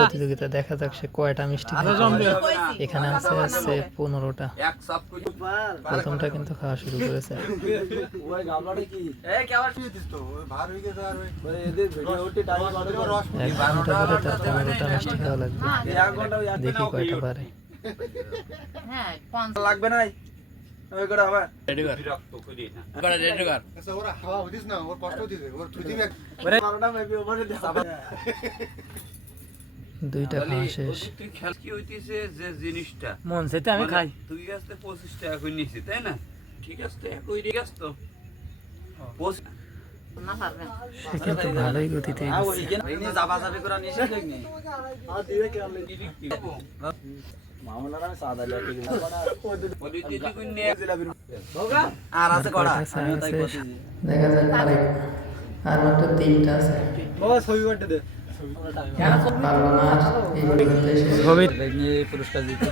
প্রতিযোগিতা দেখা যাক সে কয়টা মিষ্টি এখানে আছে 15টা। প্রথমটা কিন্তু খাওয়া শুরু করেছে। এক ঘন্টা পরে তার 15টা মিষ্টি খাওয়া লাগবে, দেখি কয়টা পারে। লাগবে নাই দুইটা খাওয়া শেষ। যে জিনিসটা মন সেটা আমি খাই। তুই আসতে 25 টাকা করে নিয়েছি তাই না? ঠিক আছে ঠিক আছে তো সে কিন্তু ভালোই গতিতে দেখা যাক আর মাত্র 3টা আছে। পারবো না আর এই পরিবর্তে পুরস্কার দিতে